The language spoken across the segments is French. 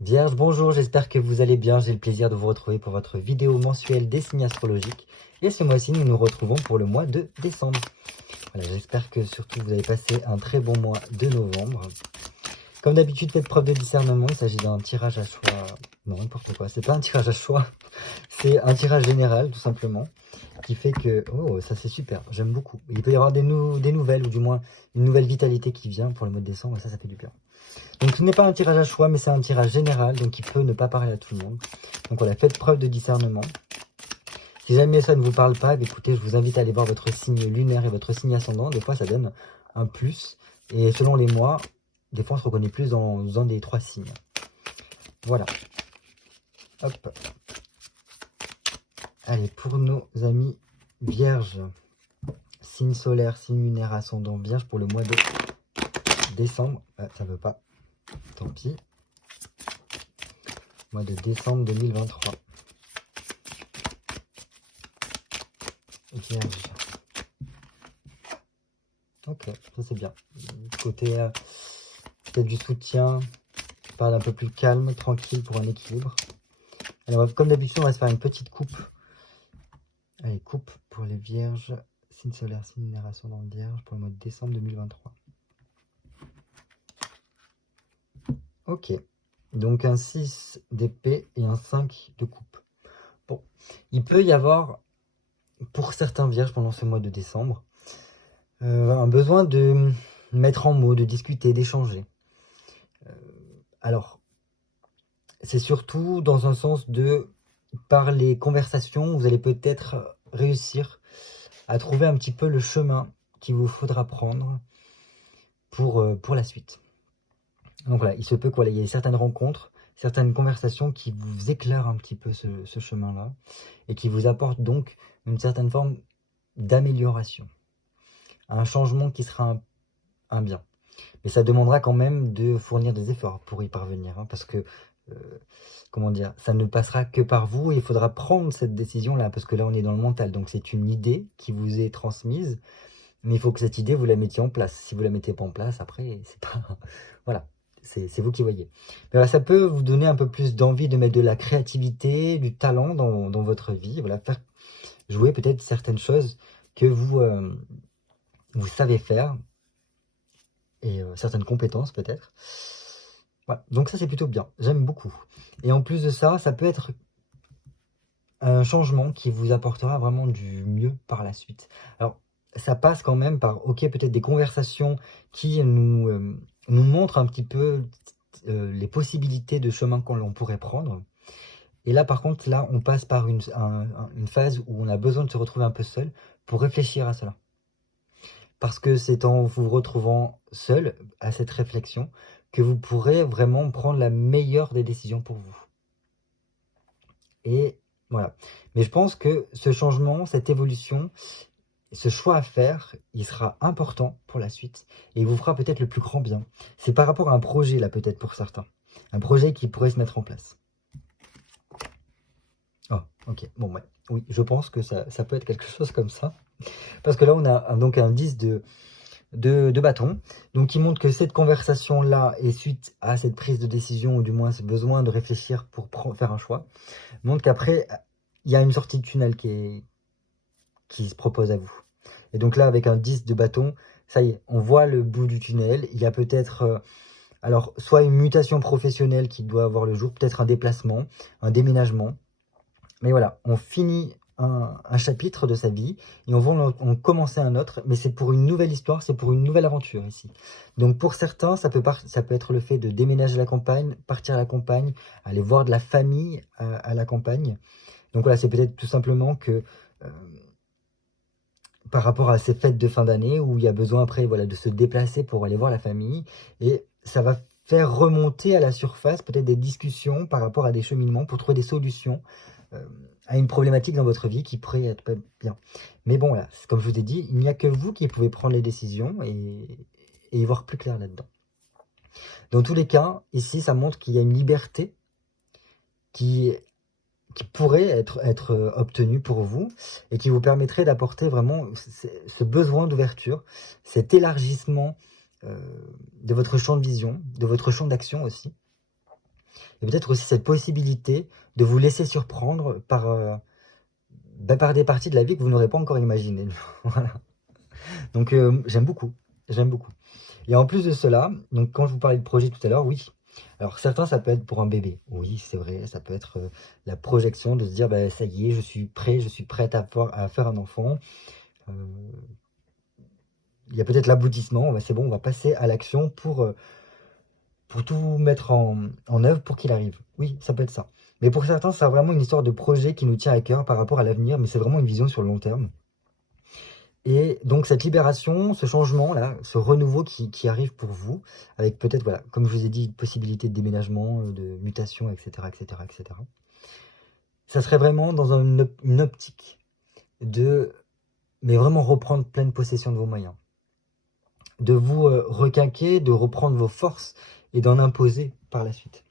Vierge, bonjour, j'espère que vous allez bien. J'ai le plaisir de vous retrouver pour votre vidéo mensuelle des signes astrologiques. Et ce mois-ci, nous nous retrouvons pour le mois de décembre. Voilà, j'espère que surtout vous avez passé un très bon mois de novembre. Comme d'habitude, faites preuve de discernement. Il s'agit d'un tirage à choix. Non, n'importe quoi. C'est pas un tirage à choix. C'est un tirage général, tout simplement. Qui fait que... Oh, ça c'est super. J'aime beaucoup. Il peut y avoir des nouvelles, ou du moins une nouvelle vitalité qui vient pour le mois de décembre. Et ça fait du bien. Donc ce n'est pas un tirage à choix, mais c'est un tirage général, donc il peut ne pas parler à tout le monde. Donc voilà, faites preuve de discernement. Si jamais ça ne vous parle pas, écoutez, je vous invite à aller voir votre signe lunaire et votre signe ascendant. Des fois, ça donne un plus. Et selon les mois, des fois, on se reconnaît plus dans un des trois signes. Voilà. Hop. Allez, pour nos amis vierges, signe solaire, signe lunaire, ascendant vierge pour le mois de décembre. Ah, ça veut pas. Tant pis. Mois de décembre 2023. Vierge. Ok, ça c'est bien. Côté peut-être du soutien, parle un peu plus calme, tranquille pour un équilibre. Alors, comme d'habitude, on va se faire une petite coupe. Allez, coupe pour les vierges, signe solaire, signe lunaire, ascendant vierge pour le mois de décembre 2023. Ok, donc un 6 d'épée et un 5 de coupe. Bon, il peut y avoir, pour certains vierges pendant ce mois de décembre, un besoin de mettre en mots, de discuter, d'échanger. Alors, c'est surtout dans un sens de, par les conversations, vous allez peut-être réussir à trouver un petit peu le chemin qu'il vous faudra prendre pour la suite. Donc voilà, il se peut qu'il y ait certaines rencontres, certaines conversations qui vous éclairent un petit peu ce chemin-là et qui vous apportent donc une certaine forme d'amélioration, un changement qui sera un bien. Mais ça demandera quand même de fournir des efforts pour y parvenir, hein, parce que, comment dire, ça ne passera que par vous et il faudra prendre cette décision-là, parce que là on est dans le mental, donc c'est une idée qui vous est transmise, mais il faut que cette idée vous la mettiez en place. Si vous la mettez pas en place, après, c'est pas... Voilà, c'est vous qui voyez. Mais voilà, ça peut vous donner un peu plus d'envie de mettre de la créativité, du talent dans votre vie, voilà, faire jouer peut-être certaines choses que vous savez faire, et certaines compétences peut-être. Voilà. Donc ça c'est plutôt bien, j'aime beaucoup. Et en plus de ça, ça peut être un changement qui vous apportera vraiment du mieux par la suite. Alors ça passe quand même par, ok, peut-être des conversations qui nous montrent un petit peu les possibilités de chemin qu'on pourrait prendre. Et là par contre, là on passe par une phase où on a besoin de se retrouver un peu seul pour réfléchir à cela. Parce que c'est en vous retrouvant seul à cette réflexion que vous pourrez vraiment prendre la meilleure des décisions pour vous. Et voilà. Mais je pense que ce changement, cette évolution, ce choix à faire, il sera important pour la suite et il vous fera peut-être le plus grand bien. C'est par rapport à un projet là peut-être pour certains. Un projet qui pourrait se mettre en place. Oh, ok. Bon, ouais. Oui, je pense que ça peut être quelque chose comme ça. Parce que là, on a donc un 10 de bâton, donc qui montre que cette conversation-là est suite à cette prise de décision, ou du moins ce besoin de réfléchir pour faire un choix, montre qu'après, il y a une sortie de tunnel qui se propose à vous. Et donc là, avec un 10 de bâton, ça y est, on voit le bout du tunnel. Il y a peut-être, alors, soit une mutation professionnelle qui doit avoir le jour, peut-être un déplacement, un déménagement. Mais voilà, on finit un chapitre de sa vie et on va en commencer un autre, mais c'est pour une nouvelle histoire, c'est pour une nouvelle aventure ici. Donc pour certains, ça peut être le fait de déménager à la campagne, partir à la campagne, aller voir de la famille à la campagne. Donc voilà, c'est peut-être tout simplement que par rapport à ces fêtes de fin d'année où il y a besoin après voilà, de se déplacer pour aller voir la famille, et ça va faire remonter à la surface peut-être des discussions par rapport à des cheminements pour trouver des solutions à une problématique dans votre vie qui pourrait être pas bien. Mais bon, là, comme je vous ai dit, il n'y a que vous qui pouvez prendre les décisions et y voir plus clair là-dedans. Dans tous les cas, ici, ça montre qu'il y a une liberté qui pourrait être obtenue pour vous et qui vous permettrait d'apporter vraiment ce besoin d'ouverture, cet élargissement de votre champ de vision, de votre champ d'action aussi. Et peut-être aussi cette possibilité de vous laisser surprendre par des parties de la vie que vous n'aurez pas encore imaginées. Voilà. Donc j'aime beaucoup, j'aime beaucoup. Et en plus de cela, donc quand je vous parlais de projet tout à l'heure, oui. Alors certains, ça peut être pour un bébé. Oui, c'est vrai, ça peut être la projection de se dire, bah, ça y est, je suis prêt, je suis prête à faire un enfant. Euh, Il y a peut-être l'aboutissement, c'est bon, on va passer à l'action pour tout mettre en œuvre pour qu'il arrive. Oui, ça peut être ça. Mais pour certains, c'est vraiment une histoire de projet qui nous tient à cœur par rapport à l'avenir, mais c'est vraiment une vision sur le long terme. Et donc cette libération, ce changement-là, ce renouveau qui arrive pour vous, avec peut-être, voilà, comme je vous ai dit, une possibilité de déménagement, de mutation, etc., etc., etc. Ça serait vraiment dans une optique mais vraiment reprendre pleine possession de vos moyens, de vous requinquer, de reprendre vos forces et d'en imposer par la suite.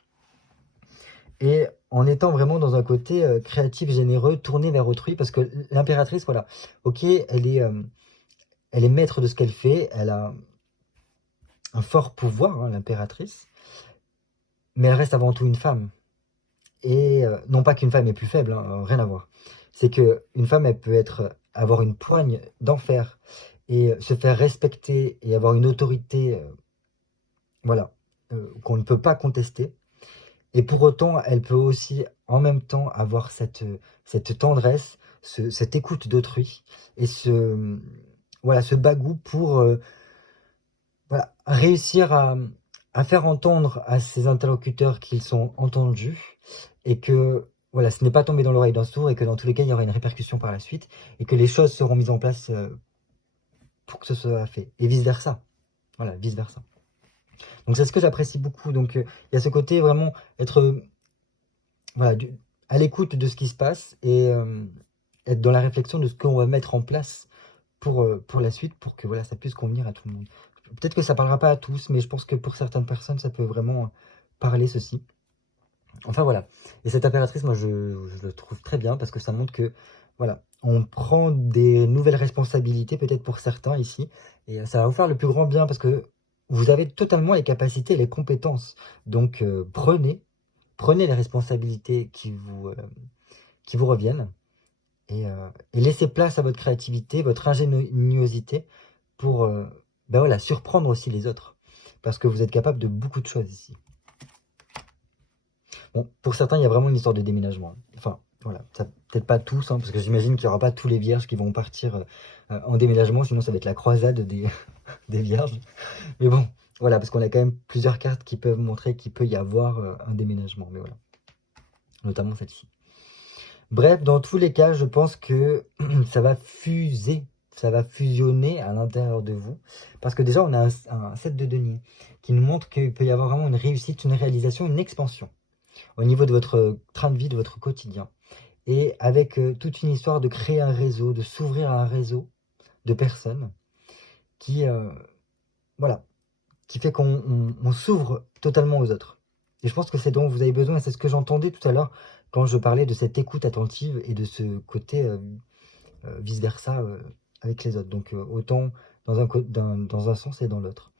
Et en étant vraiment dans un côté créatif, généreux, tourné vers autrui, parce que l'impératrice, voilà, ok, elle est maître de ce qu'elle fait, elle a un fort pouvoir, hein, l'impératrice, mais elle reste avant tout une femme. Et non pas qu'une femme est plus faible, hein, rien à voir. C'est qu'une femme, elle peut avoir une poigne d'enfer et se faire respecter et avoir une autorité, voilà, qu'on ne peut pas contester. Et pour autant, elle peut aussi en même temps avoir cette tendresse, cette écoute d'autrui et voilà, ce bagou pour voilà, réussir à faire entendre à ses interlocuteurs qu'ils sont entendus et que voilà, ce n'est pas tombé dans l'oreille d'un sourd et que dans tous les cas, il y aura une répercussion par la suite et que les choses seront mises en place pour que ce soit fait. Et vice-versa. Voilà, vice-versa. Donc c'est ce que j'apprécie beaucoup. Donc il y a ce côté vraiment être voilà, à l'écoute de ce qui se passe et être dans la réflexion de ce qu'on va mettre en place pour la suite, pour que voilà, ça puisse convenir à tout le monde. Peut-être que ça parlera pas à tous, mais je pense que pour certaines personnes, ça peut vraiment parler ceci. Enfin voilà. Et cette impératrice, moi, je le trouve très bien parce que ça montre que, voilà, on prend des nouvelles responsabilités, peut-être pour certains ici, et ça va vous faire le plus grand bien parce que vous avez totalement les capacités et les compétences. Donc, prenez les responsabilités qui vous reviennent et laissez place à votre créativité, votre ingéniosité pour ben voilà, surprendre aussi les autres. Parce que vous êtes capable de beaucoup de choses ici. Bon, pour certains, il y a vraiment une histoire de déménagement. Enfin, voilà, peut-être pas tous, hein, parce que j'imagine qu'il n'y aura pas tous les vierges qui vont partir en déménagement, sinon ça va être la croisade des vierges. Mais bon, voilà, parce qu'on a quand même plusieurs cartes qui peuvent montrer qu'il peut y avoir un déménagement. Mais voilà, notamment celle-ci. Bref, dans tous les cas, je pense que ça va fuser, ça va fusionner à l'intérieur de vous. Parce que déjà, on a un 7 de denier qui nous montre qu'il peut y avoir vraiment une réussite, une réalisation, une expansion au niveau de votre train de vie, de votre quotidien. Et avec toute une histoire de créer un réseau, de s'ouvrir à un réseau de personnes qui, voilà, qui fait qu'on s'ouvre totalement aux autres. Et je pense que c'est dont vous avez besoin, et c'est ce que j'entendais tout à l'heure quand je parlais de cette écoute attentive et de ce côté vice-versa avec les autres. Donc autant dans un sens et dans l'autre.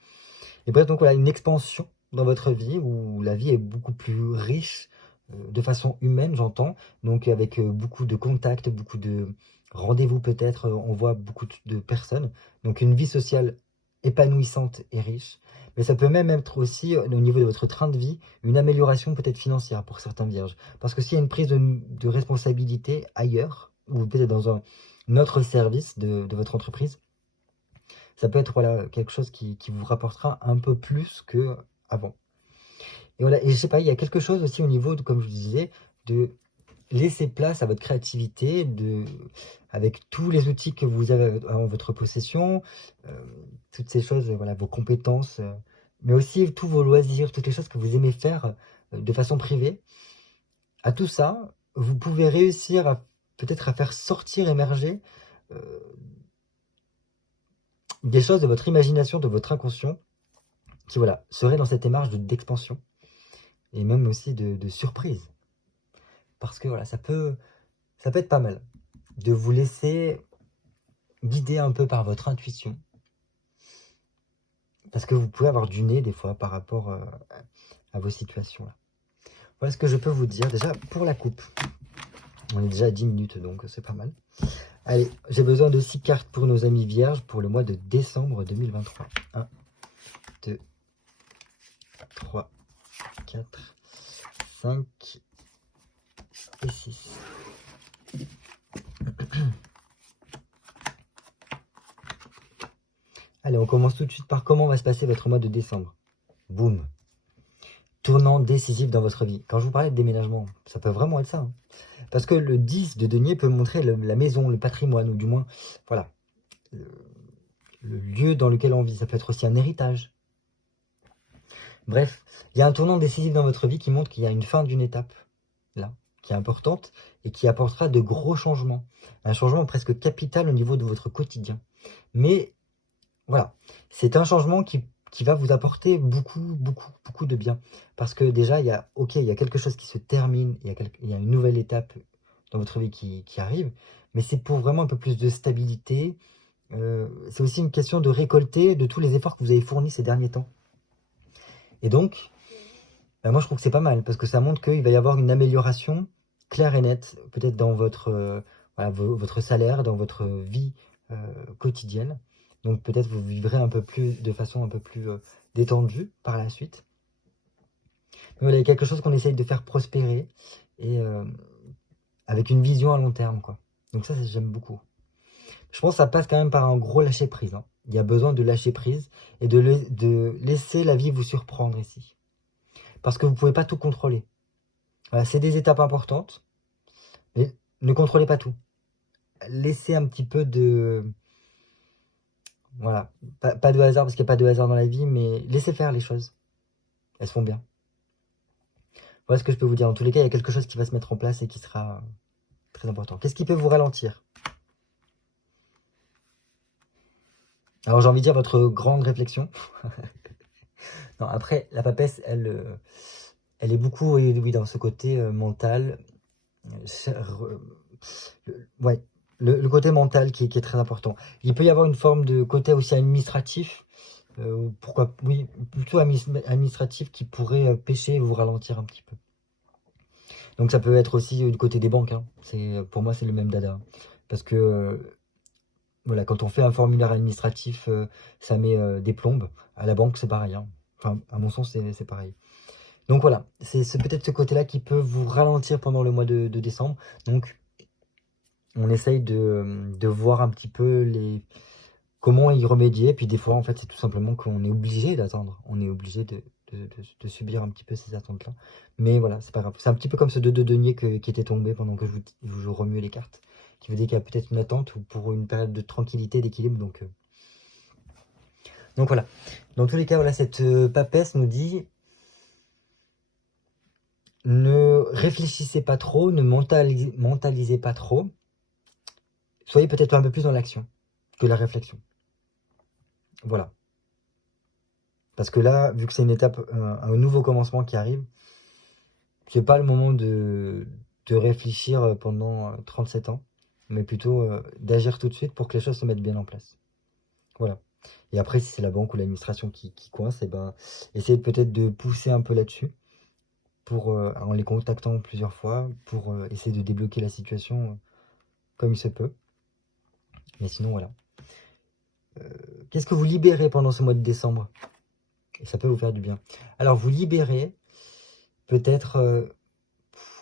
Et bref, donc voilà, une expansion dans votre vie où la vie est beaucoup plus riche de façon humaine, j'entends. Donc avec beaucoup de contacts, beaucoup de rendez-vous peut-être, on voit beaucoup de personnes. Donc une vie sociale épanouissante et riche. Mais ça peut même être aussi, au niveau de votre train de vie, une amélioration peut-être financière pour certains vierges. Parce que s'il y a une prise de responsabilité ailleurs, ou peut-être dans un autre service de votre entreprise, ça peut être voilà, quelque chose qui vous rapportera un peu plus qu'avant. Et voilà, et je sais pas, il y a quelque chose aussi au niveau, comme je vous disais, de laisser place à votre créativité, avec tous les outils que vous avez en votre possession, toutes ces choses, voilà, vos compétences, mais aussi tous vos loisirs, toutes les choses que vous aimez faire de façon privée. À tout ça, vous pouvez réussir peut-être à faire sortir, émerger des choses de votre imagination, de votre inconscient, qui voilà, seraient dans cette démarche d'expansion, et même aussi de surprise. Parce que voilà, ça peut être pas mal de vous laisser guider un peu par votre intuition. Parce que vous pouvez avoir du nez des fois par rapport à vos situations là. Voilà ce que je peux vous dire déjà pour la coupe. On est déjà à 10 minutes, donc c'est pas mal. Allez, j'ai besoin de 6 cartes pour nos amis vierges pour le mois de décembre 2023. 1, 2, 3, 4, 5 et 6. Allez, on commence tout de suite par comment va se passer votre mois de décembre. Boum. Tournant décisif dans votre vie. Quand je vous parlais de déménagement, ça peut vraiment être ça. Hein. Parce que le 10 de denier peut montrer la maison, le patrimoine, ou du moins, voilà, le lieu dans lequel on vit. Ça peut être aussi un héritage. Bref, il y a un tournant décisif dans votre vie qui montre qu'il y a une fin d'une étape, là, qui est importante et qui apportera de gros changements. Un changement presque capital au niveau de votre quotidien. Mais, voilà, c'est un changement qui va vous apporter beaucoup de bien. Parce que déjà, il y a quelque chose qui se termine, il y a une nouvelle étape dans votre vie qui arrive, mais c'est pour vraiment un peu plus de stabilité. C'est aussi une question de récolter de tous les efforts que vous avez fournis ces derniers temps. Et donc, moi je trouve que c'est pas mal, parce que ça montre qu'il va y avoir une amélioration claire et nette, peut-être dans votre, votre salaire, dans votre vie quotidienne. Donc peut-être vous vivrez de façon un peu plus détendue par la suite. Mais voilà, il y a quelque chose qu'on essaye de faire prospérer, et avec une vision à long terme, quoi. Donc ça j'aime beaucoup. Je pense que ça passe quand même par un gros lâcher prise. Hein. Il y a besoin de lâcher prise et de laisser la vie vous surprendre ici. Parce que vous ne pouvez pas tout contrôler. Voilà, c'est des étapes importantes, mais ne contrôlez pas tout. Laissez un petit peu de... Voilà, pas de hasard, parce qu'il n'y a pas de hasard dans la vie, mais laissez faire les choses. Elles se font bien. Voilà ce que je peux vous dire. En tous les cas, il y a quelque chose qui va se mettre en place et qui sera très important. Qu'est-ce qui peut vous ralentir? Alors j'ai envie de dire votre grande réflexion. Non, après, la papesse, elle est beaucoup, oui, dans ce côté mental. Ouais, le côté mental qui est très important. Il peut y avoir une forme de côté aussi administratif, pourquoi, oui, plutôt administratif qui pourrait pêcher et vous ralentir un petit peu. Donc ça peut être aussi du côté des banques. Hein. Pour moi, c'est le même dada. Parce que voilà, quand on fait un formulaire administratif, ça met des plombes. À la banque, c'est pareil. Hein. Enfin, à mon sens, c'est pareil. Donc voilà, c'est peut-être ce côté-là qui peut vous ralentir pendant le mois de décembre. Donc on essaye de voir un petit peu comment y remédier. Puis des fois, en fait, c'est tout simplement qu'on est obligé d'attendre. On est obligé de subir un petit peu ces attentes-là. Mais voilà, c'est pas grave. C'est un petit peu comme ce 2 de denier qui était tombé pendant que je vous remue les cartes. Qui veut dire qu'il y a peut-être une attente ou pour une période de tranquillité, d'équilibre. Donc voilà. Dans tous les cas, voilà, cette papesse nous dit... Ne réfléchissez pas trop, ne mentalisez pas trop. Soyez peut-être un peu plus dans l'action que la réflexion. Voilà. Parce que là, vu que c'est une étape, un nouveau commencement qui arrive, c'est pas le moment de réfléchir pendant 37 ans, mais plutôt d'agir tout de suite pour que les choses se mettent bien en place. Voilà. Et après, si c'est la banque ou l'administration qui coince, et ben, essayez peut-être de pousser un peu là-dessus, en les contactant plusieurs fois, pour essayer de débloquer la situation comme il se peut. Mais sinon, voilà. Qu'est-ce que vous libérez pendant ce mois de décembre? Et ça peut vous faire du bien. Alors, vous libérez peut-être...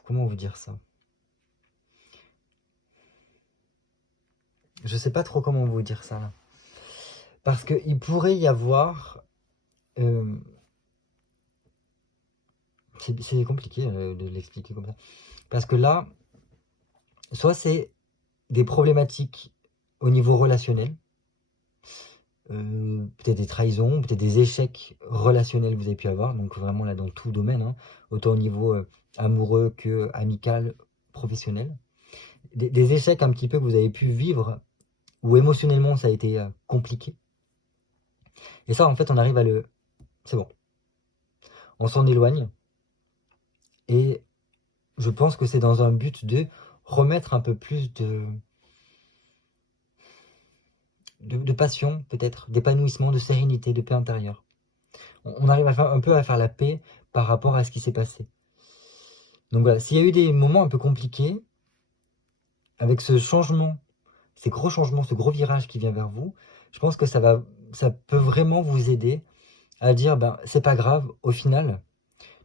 comment vous dire ça? Je sais pas trop comment vous dire ça, là. Parce qu'il pourrait y avoir... c'est compliqué de l'expliquer comme ça. Parce que là, soit c'est des problématiques au niveau relationnel, peut-être des trahisons, peut-être des échecs relationnels que vous avez pu avoir, donc vraiment là dans tout domaine, hein, autant au niveau amoureux que amical, professionnel. Des échecs un petit peu que vous avez pu vivre, où émotionnellement ça a été compliqué. Et ça, en fait, on arrive à le... C'est bon. On s'en éloigne. Et je pense que c'est dans un but de remettre un peu plus de passion, peut-être, d'épanouissement, de sérénité, de paix intérieure. On arrive un peu à faire la paix par rapport à ce qui s'est passé. Donc voilà, s'il y a eu des moments un peu compliqués, avec ce changement, ces gros changements, ce gros virage qui vient vers vous, je pense que ça peut vraiment vous aider à dire, ben, c'est pas grave, au final,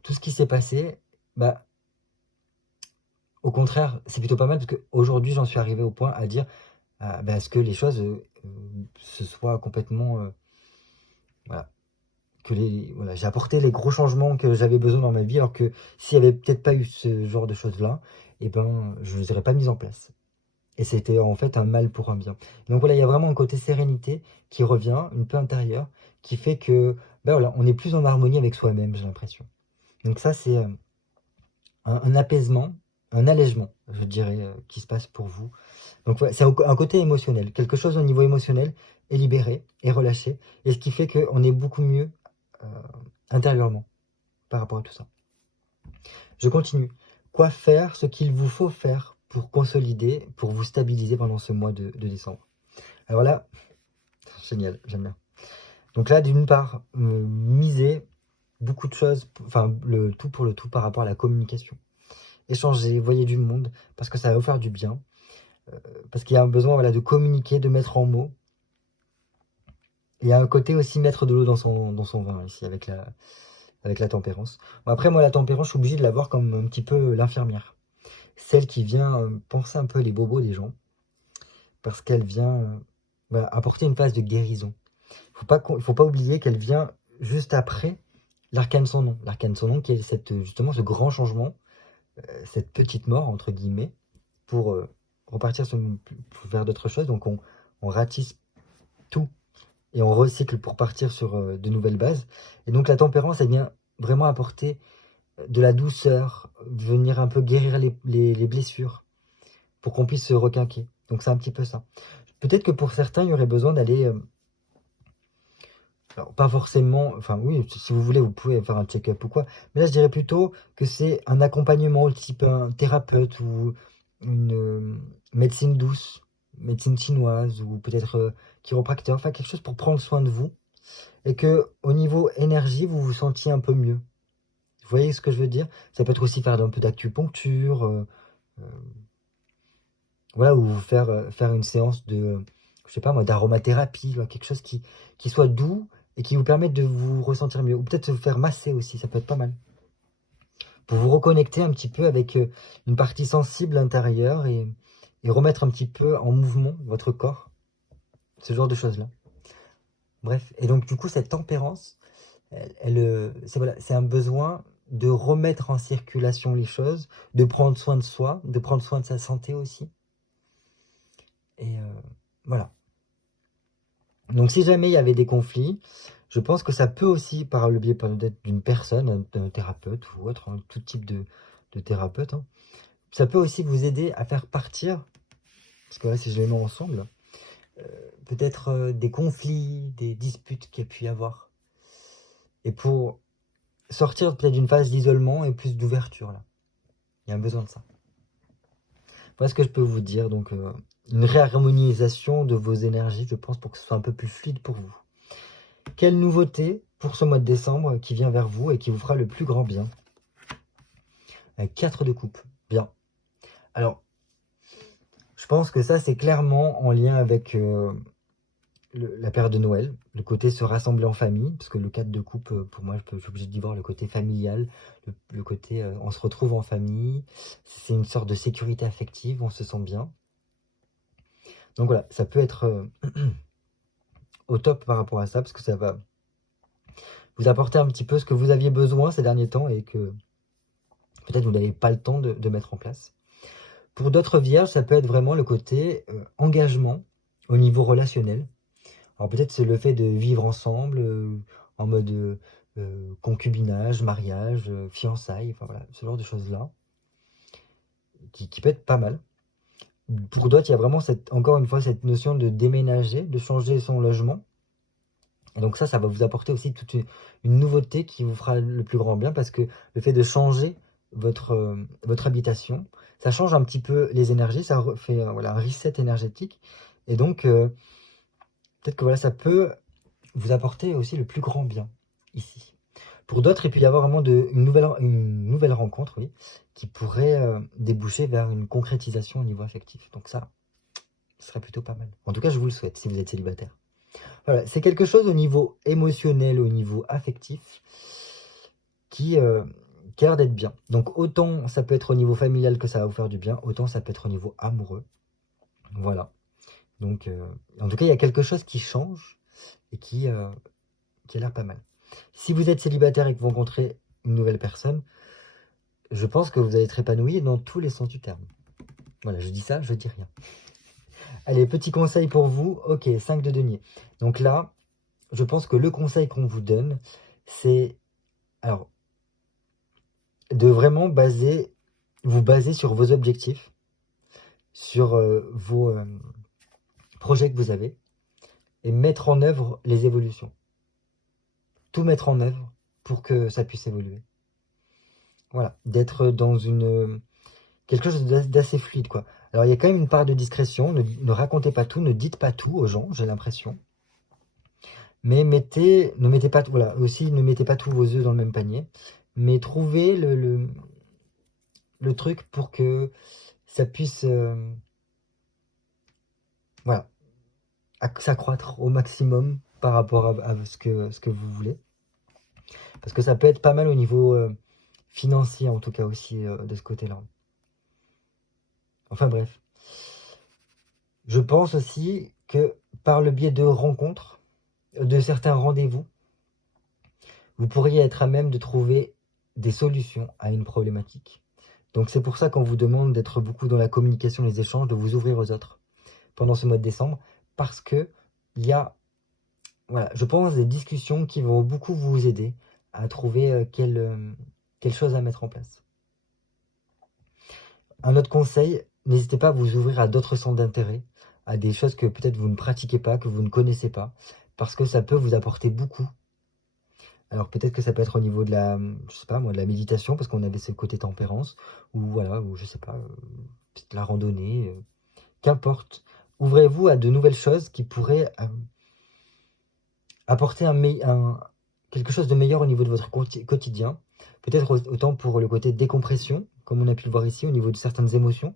tout ce qui s'est passé, bah, au contraire, c'est plutôt pas mal parce qu'aujourd'hui, j'en suis arrivé au point à dire, bah, à ce que les choses se soient complètement, voilà, voilà, j'ai apporté les gros changements que j'avais besoin dans ma vie, alors que s'il n'y avait peut-être pas eu ce genre de choses-là, et ben, je ne les aurais pas mises en place. Et c'était en fait un mal pour un bien. Donc voilà, il y a vraiment un côté sérénité qui revient, une paix intérieure, qui fait que, ben voilà, on est plus en harmonie avec soi-même, j'ai l'impression. Donc ça, c'est un apaisement, un allègement, je dirais, qui se passe pour vous. Donc ouais, c'est un côté émotionnel. Quelque chose au niveau émotionnel est libéré, est relâché, et ce qui fait qu'on est beaucoup mieux euh, intérieurement par rapport à tout ça. Je continue. Quoi faire, ce qu'il vous faut faire pour consolider, pour vous stabiliser pendant ce mois de décembre. Alors là, génial, j'aime bien. Donc là, d'une part, miser beaucoup de choses, enfin le tout pour le tout par rapport à la communication. Échanger, voyez du monde, parce que ça va vous faire du bien. Parce qu'il y a un besoin, voilà, de communiquer, de mettre en mots. Il y a un côté aussi mettre de l'eau dans son vin ici avec la tempérance. Bon, après, moi, la tempérance, je suis obligé de la voir comme un petit peu l'infirmière. Celle qui vient penser un peu les bobos des gens. Parce qu'elle vient apporter une phase de guérison. Il ne faut pas oublier qu'elle vient juste après l'arcane sans nom. L'arcane sans nom qui est justement ce grand changement, cette petite mort, entre guillemets, pour repartir vers d'autres choses. Donc on ratisse tout et on recycle pour partir sur de nouvelles bases. Et donc la tempérance, elle vient vraiment apporter de la douceur, venir un peu guérir les blessures pour qu'on puisse se requinquer. Donc c'est un petit peu ça. Peut-être que pour certains, il y aurait besoin d'aller, alors pas forcément, enfin oui, si vous voulez, vous pouvez faire un check-up ou quoi, mais là je dirais plutôt que c'est un accompagnement type un thérapeute ou une médecine douce, médecine chinoise ou peut-être chiropracteur, enfin quelque chose pour prendre soin de vous et que au niveau énergie, vous vous sentiez un peu mieux. Vous voyez ce que je veux dire? Ça peut être aussi faire un peu d'acupuncture, euh, voilà, ou faire une séance de, je sais pas moi, d'aromathérapie, quelque chose qui soit doux et qui vous permette de vous ressentir mieux. Ou peut-être se faire masser aussi, ça peut être pas mal. Pour vous reconnecter un petit peu avec une partie sensible intérieure et remettre un petit peu en mouvement votre corps. Ce genre de choses-là. Bref, et donc du coup, cette tempérance, c'est un besoin de remettre en circulation les choses, de prendre soin de soi, de prendre soin de sa santé aussi. Et voilà. Donc si jamais il y avait des conflits, je pense que ça peut aussi, par le biais peut-être d'une personne, d'un thérapeute ou autre, tout type de thérapeute, ça peut aussi vous aider à faire partir, parce que là si je les mets ensemble, peut-être des conflits, des disputes qu'il y a pu y avoir. Et pour sortir peut-être d'une phase d'isolement et plus d'ouverture là. Il y a un besoin de ça. Voilà ce que je peux vous dire, donc une réharmonisation de vos énergies, je pense, pour que ce soit un peu plus fluide pour vous. Quelle nouveauté pour ce mois de décembre qui vient vers vous et qui vous fera le plus grand bien? 4 de coupe. Bien. Alors, je pense que ça, c'est clairement en lien avec la période de Noël, le côté se rassembler en famille, parce que le 4 de coupe, pour moi, je suis obligé d'y voir le côté familial, le côté on se retrouve en famille, c'est une sorte de sécurité affective, on se sent bien. Donc voilà, ça peut être au top par rapport à ça, parce que ça va vous apporter un petit peu ce que vous aviez besoin ces derniers temps et que peut-être vous n'avez pas le temps de mettre en place. Pour d'autres vierges, ça peut être vraiment le côté engagement au niveau relationnel. Alors peut-être c'est le fait de vivre ensemble en mode concubinage, mariage, fiançailles, enfin voilà, ce genre de choses-là, qui peut être pas mal. Pour d'autres, il y a vraiment encore une fois cette notion de déménager, de changer son logement. Et donc ça va vous apporter aussi toute une nouveauté qui vous fera le plus grand bien parce que le fait de changer votre habitation, ça change un petit peu les énergies, ça fait voilà, un reset énergétique. Et donc, peut-être que voilà, ça peut vous apporter aussi le plus grand bien ici. Pour d'autres, il peut y avoir vraiment une nouvelle rencontre, oui, qui pourrait déboucher vers une concrétisation au niveau affectif. Donc ça, ce serait plutôt pas mal. En tout cas, je vous le souhaite si vous êtes célibataire. Voilà, c'est quelque chose au niveau émotionnel, au niveau affectif, qui a l'air d'être bien. Donc autant ça peut être au niveau familial que ça va vous faire du bien, autant ça peut être au niveau amoureux. Voilà. Donc en tout cas, il y a quelque chose qui change et qui a l'air pas mal. Si vous êtes célibataire et que vous rencontrez une nouvelle personne, je pense que vous allez être épanoui dans tous les sens du terme. Voilà, je dis ça, je dis rien. Allez, petit conseil pour vous. Ok, 5 de denier. Donc là, je pense que le conseil qu'on vous donne, c'est alors de vraiment vous baser sur vos objectifs, sur vos projets que vous avez, et mettre en œuvre les évolutions. Tout mettre en œuvre pour que ça puisse évoluer. Voilà, d'être dans quelque chose d'assez fluide, quoi. Alors, il y a quand même une part de discrétion. Ne racontez pas tout, ne dites pas tout aux gens, j'ai l'impression. Mais ne mettez pas, voilà, aussi, ne mettez pas tous vos œufs dans le même panier. Mais trouvez le truc pour que ça puisse, voilà, s'accroître au maximum par rapport à ce que vous voulez. Parce que ça peut être pas mal au niveau financier, en tout cas aussi, de ce côté-là. Enfin bref. Je pense aussi que par le biais de rencontres, de certains rendez-vous, vous pourriez être à même de trouver des solutions à une problématique. Donc c'est pour ça qu'on vous demande d'être beaucoup dans la communication, les échanges, de vous ouvrir aux autres pendant ce mois de décembre, parce que il y a, voilà, je pense, des discussions qui vont beaucoup vous aider à trouver quelle chose à mettre en place. Un autre conseil, n'hésitez pas à vous ouvrir à d'autres centres d'intérêt, à des choses que peut-être vous ne pratiquez pas, que vous ne connaissez pas, parce que ça peut vous apporter beaucoup. Alors peut-être que ça peut être au niveau de la, je sais pas moi, de la méditation, parce qu'on avait ce côté tempérance, ou voilà, ou je sais pas, peut-être la randonnée, qu'importe. Ouvrez-vous à de nouvelles choses qui pourraient apporter quelque chose de meilleur au niveau de votre quotidien. Peut-être autant pour le côté décompression, comme on a pu le voir ici, au niveau de certaines émotions,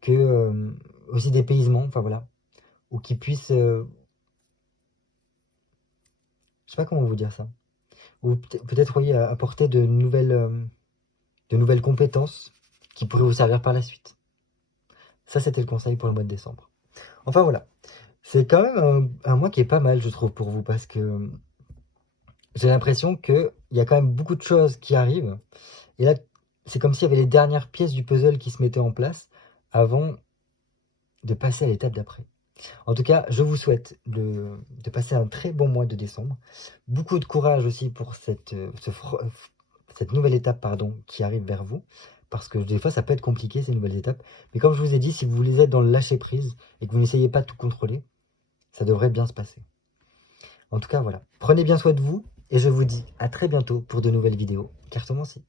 que aussi dépaysement, enfin voilà, ou qui puisse, je sais pas comment vous dire ça, ou peut-être voyez, apporter de nouvelles compétences qui pourraient vous servir par la suite. Ça, c'était le conseil pour le mois de décembre. Enfin voilà, c'est quand même un mois qui est pas mal, je trouve, pour vous, parce que j'ai l'impression qu'il y a quand même beaucoup de choses qui arrivent, et là, c'est comme s'il y avait les dernières pièces du puzzle qui se mettaient en place avant de passer à l'étape d'après. En tout cas, je vous souhaite de passer un très bon mois de décembre. Beaucoup de courage aussi pour cette nouvelle étape, pardon, qui arrive vers vous. Parce que des fois, ça peut être compliqué, ces nouvelles étapes. Mais comme je vous ai dit, si vous voulez être dans le lâcher-prise et que vous n'essayez pas de tout contrôler, ça devrait bien se passer. En tout cas, voilà. Prenez bien soin de vous et je vous dis à très bientôt pour de nouvelles vidéos. Cartomancie.